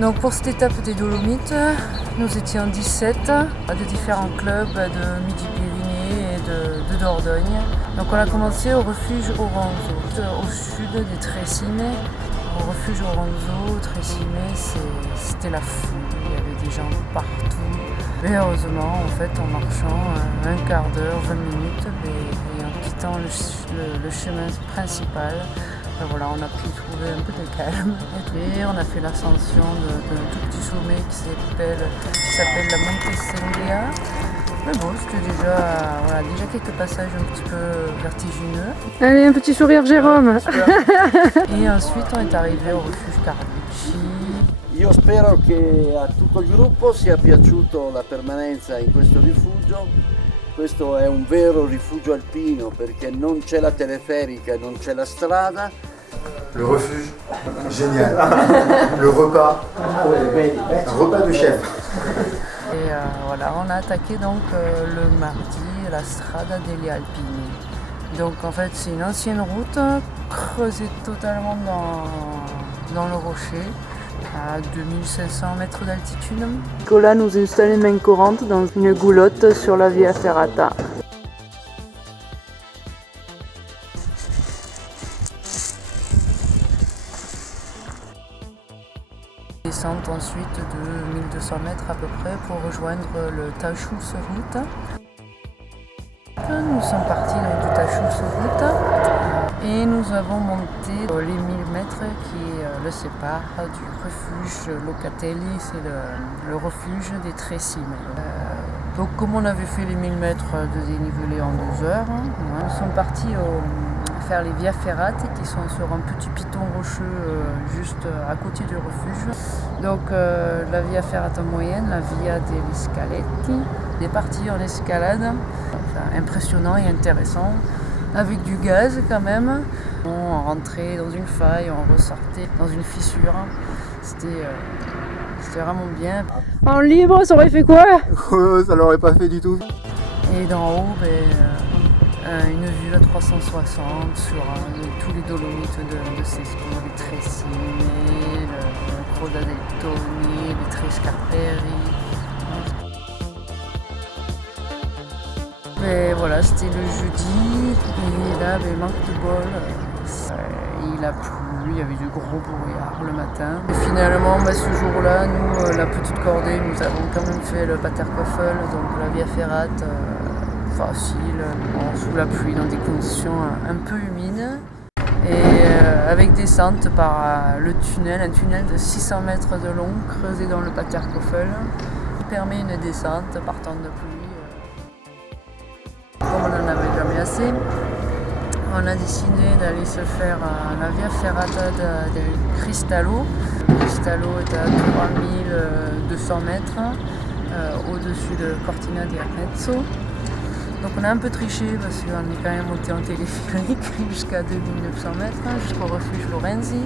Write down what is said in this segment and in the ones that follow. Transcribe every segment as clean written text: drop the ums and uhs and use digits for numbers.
Donc pour cette étape des Dolomites, nous étions 17 de différents clubs de Midi-Pyrénées et de Dordogne. Donc on a commencé au refuge Oronzo, au sud des Tresime. Au refuge Oronzo, Tresime, c'était la foule, il y avait des gens partout. Et heureusement, en fait, en marchant un quart d'heure, 20 minutes, et en quittant le chemin principal, voilà, on a pu trouver un peu de calme. Et on a fait l'ascension d'un tout petit sommet qui s'appelle la Monte Sengea. Mais bon, c'était déjà quelques passages un petit peu vertigineux. Allez, un petit sourire, Jérôme. Et ensuite, on est arrivé au refuge Carducci. Io spero che a tutto il gruppo sia piaciuto la permanenza in questo rifugio. Questo è un vero rifugio alpino perché non c'è la teleferica e non c'è la strada. Le refuge, génial. Le repas, un repas de chef. Et voilà, on a attaqué donc le mardi la Strada degli Alpini. Donc en fait c'est une ancienne route creusée totalement dans le rocher à 2500 mètres d'altitude. Nicolas nous installe les mains courantes dans une goulotte sur la Via Ferrata. Descente ensuite de 1200 mètres à peu près pour rejoindre le Tachus-Route. Nous sommes partis donc, du Tachus-Route et nous avons monté les 1000 mètres qui le séparent du refuge Locatelli, c'est le refuge des Tresime. Donc comme on avait fait les 1000 mètres de dénivelé en 2 heures, nous sommes partis faire les Via Ferrate qui sont sur un petit piton rocheux juste à côté du refuge. Donc la Via Ferrata moyenne, la Via degli Scaletti, des parties en escalade, enfin, impressionnant et intéressant, avec du gaz quand même. On rentrait dans une faille, on ressortait dans une fissure. C'était vraiment bien. En libre, ça aurait fait quoi? Ça l'aurait pas fait du tout. Et d'en haut, une vue à 360 sur tous les Dolomites de Sesco, les Tresime, le Croda del Toni, les Trescarperi. Et voilà, c'était le jeudi, et là, manque de bol, il a plu, il y avait du gros brouillard le matin. Et finalement, ce jour-là, nous, la petite cordée, nous avons quand même fait le Paterkoffel, donc la Via Ferrate, facile, sous la pluie, dans des conditions un peu humides. Et avec descente par un tunnel de 600 mètres de long, creusé dans le Paterkoffel, qui permet une descente partant de pluie. Comme on n'en avait jamais assez, on a décidé d'aller se faire la Via Ferrata de Cristallo. Cristallo est à 3200 mètres au-dessus de Cortina di Arezzo. Donc on a un peu triché parce qu'on est quand même monté en téléphérique jusqu'à 2900 mètres, jusqu'au refuge Lorenzi.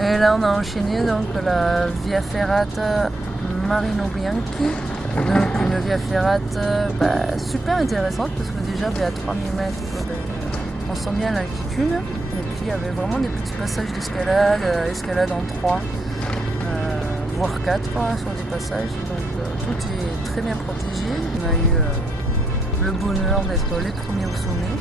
Et là on a enchaîné donc la Via Ferrata Marino Bianchi. Donc une Via Ferrata super intéressante parce que déjà à 3000 mètres on sent bien l'altitude et puis il y avait vraiment des petits passages d'escalade, escalade en 3 voire 4 sur des passages, donc tout est très bien protégé. On a eu le bonheur d'être les premiers au sommet.